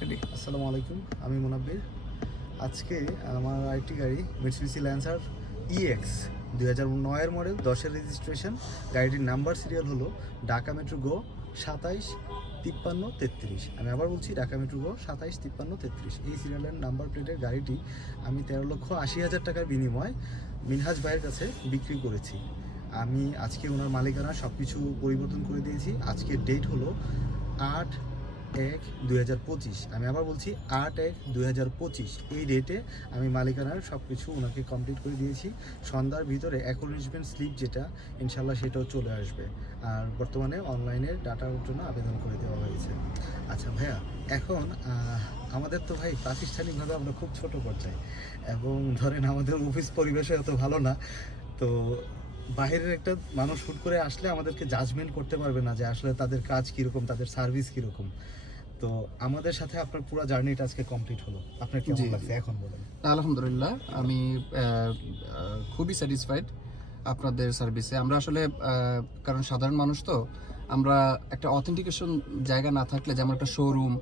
আসসালামু আলাইকুম, আমি মুনাব্বির। আজকে আমার আরেকটি গাড়ি মিটসুবিশি ল্যান্সার ইএক্স 2009-এর মডেল, 10-এর রেজিস্ট্রেশন। গাড়িটির নাম্বার সিরিয়াল হলো ঢাকা মেট্রো গো 275333। আমি আবার বলছি ঢাকা মেট্রো গো 275333। এই সিরিয়ালের নাম্বার প্লেটের গাড়িটি আমি 13,80,000 টাকার বিনিময়ে মিনহাজ ভাইয়ের কাছে বিক্রি করেছি। আমি আজকে ওনার মালিকানা সব কিছু পরিবর্তন করে দিয়েছি। আজকের ডেট হলো 8/1/2025। আমি আবার বলছি 8/1/2025। এই ডেটে আমি মালিকানার সব কিছু ওনাকে কমপ্লিট করে দিয়েছি। সন্ধ্যার ভিতরে অ্যাকনোলেজমেন্ট স্লিপ যেটা, ইনশাল্লাহ সেটাও চলে আসবে। আর বর্তমানে অনলাইনে ডাটার জন্য আবেদন করে দেওয়া হয়েছে। আচ্ছা ভাইয়া, এখন আমাদের তো ভাই প্রাতিষ্ঠানিকভাবে আমরা খুব ছোট পর্যায়ে, এবং ধরেন আমাদের অফিস পরিবেশে এত ভালো না, তো বাইরের একটা মানুষ হুট করে আসলে আমাদেরকে জাজমেন্ট করতে পারবে না যে আসলে তাদের কাজ কীরকম, তাদের সার্ভিস কীরকম। তো আমাদের সাথে আপনার পুরো জার্নিটা আজকে কমপ্লিট হলো, আপনার কেমন লাগছে এখন বলেন? আলহামদুলিল্লাহ, আমি খুবই স্যাটিসফাইড আপনাদের সার্ভিসে। আমরা আসলে কারণ সাধারণ মানুষ তো, আমরা একটা অথেন্টিকেশন জায়গা না থাকলে, যেমন একটা শোরুম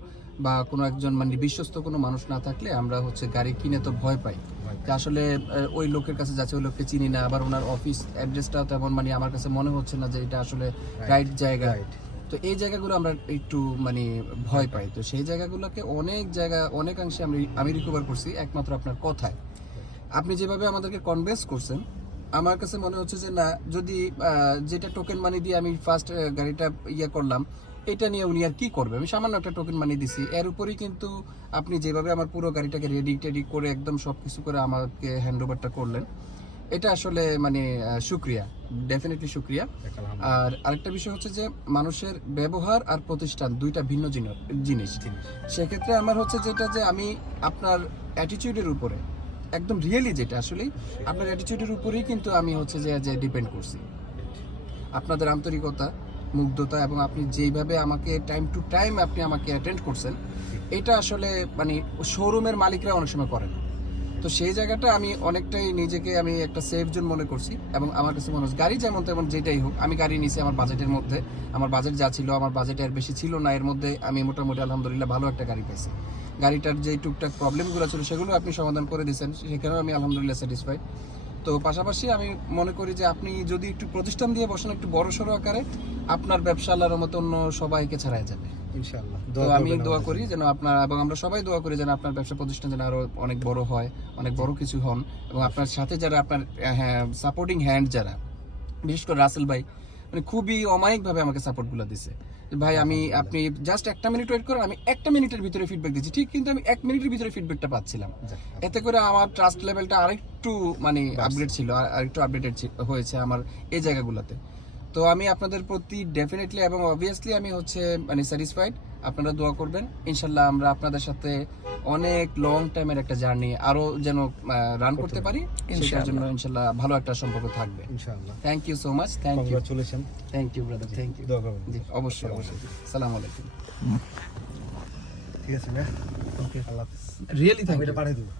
বা কোনো একজন মানে বিশ্বস্ত কোনো মানুষ না থাকলে আমরা হচ্ছে গাড়ি কিনে তো ভয় পাই যে আসলে ওই লোকের কাছে যাচ্ছে, ওই লোককে চিনি না, আবার ওনার অফিস অ্যাড্রেসটাও তেমন মানে আমার কাছে মনে হচ্ছে না যে এটা আসলে রাইট জায়গা। তো এই জায়গাগুলো আমরা একটু মানে ভয় পাই। তো সেই জায়গাগুলোকে অনেকাংশে আমি রিকভার করছি একমাত্র আপনার কথায়। আপনি যেভাবে আমাদেরকে কনভিন্স করছেন, আমার কাছে মনে হচ্ছে যে না, যদি যেটা টোকেন মানি দিয়ে আমি ফার্স্ট গাড়িটা করলাম, এটা নিয়ে উনি আর কি করবে। আমি সামান্য একটা টোকেন মানি দিছি, এর উপরেই কিন্তু আপনি যেভাবে আমার পুরো গাড়িটাকে রেডি করে একদম সব কিছু করে আমাকে হ্যান্ড ওভারটা করলেন, এটা আসলে মানে শুক্রিয়া, ডেফিনেটলি শুক্রিয়া। আর আরেকটা বিষয় হচ্ছে যে মানুষের ব্যবহার আর প্রতিষ্ঠান দুইটা ভিন্ন জিনিস। সেক্ষেত্রে আমার হচ্ছে যেটা, যে আমি আপনার অ্যাটিটিউডের উপরে একদম রিয়েলি, যেটা আসলে আপনার অ্যাটিটিউডের উপরেই কিন্তু আমি হচ্ছে যে ডিপেন্ড করছি। আপনাদের আন্তরিকতা, মুগ্ধতা এবং আপনি যেইভাবে আমাকে টাইম টু টাইম আপনি আমাকে অ্যাটেন্ড করছেন, এটা আসলে মানে শোরুমের মালিকরা অনেক সময় করে না। তো সেই জায়গাটা আমি অনেকটাই নিজেকে আমি একটা সেফ জোন মনে করছি। এবং আমার কাছে মনে হচ্ছে গাড়ি যেমন তেমন যেটাই হোক, আমি গাড়ি নিয়েছি আমার বাজেটের মধ্যে। আমার বাজেট যা ছিল, আমার বাজেট এর বেশি ছিল না, এর মধ্যে আমি মোটামুটি আলহামদুলিল্লাহ ভালো একটা গাড়ি পেয়েছি। গাড়িটার যে টুকটাক প্রবলেমগুলো ছিল সেগুলো আপনি সমাধান করে দিয়েছেন, সেখানেও আমি আলহামদুলিল্লাহ স্যাটিসফাইড। তো পাশাপাশি আমি মনে করি যে আপনি যদি একটু প্রতিষ্ঠান দিয়ে বসেন একটু বড় সড়ো আকারে, আপনার ব্যবসা আল্লাহর মতো অন্য সবাইকে ছাড়াই যাবে ইনশাআল্লাহ। তো আমি দোয়া করি যেন আপনার, এবং আমরা সবাই দোয়া করি যেন আপনার ব্যবসা প্রতিষ্ঠান যেন আরো অনেক বড় হয়, অনেক বড় কিছু হন। এবং আপনার সাথে যারা আপনার সাপোর্টিং হ্যান্ড যারা, বিশেষ করে রাসেল ভাই, মানে খুবই অমায়িকভাবে আমাকে সাপোর্টগুলো দিছে। ভাই আপনি জাস্ট একটা মিনিট ওয়েট করেন, আমি একটা মিনিটের ভিতরে ফিডব্যাক দিচ্ছি, ঠিক, কিন্তু আমি 1 মিনিটের ভিতরে ফিডব্যাকটা পাচ্ছিলাম। এতে করে আমার ট্রাস্ট লেভেলটা আরেকটু মানে আপগ্রেড ছিল, আরেকটু আপডেটেড হয়েছে আমার এই জায়গাগুলোতে। তো আমি আপনাদের প্রতি ডেফিনেটলি এবং অবভিয়াসলি আমি হচ্ছে মানে স্যাটিসফাইড। আপনারা দোয়া করবেন, ইনশাল্লাহ আমরা আপনাদের সাথে অনেক লং টাইমের একটা জার্নি আরো যেন রান করতে পারি, সেটার জন্য ইনশাল্লাহ ভালো একটা সম্পর্ক থাকবে ইনশাআল্লাহ। Thank you so much, thank you, congratulation. Thank you brother, thank you. দোয়া করবেন। জি অবশ্যই অবশ্যই। আসসালামু আলাইকুম। ঠিক আছে ভাই, ওকে, আল্লাহ হাফেজ। রিয়েলি থ্যাংক এটা ইউ। পাঠিয়ে দেবো।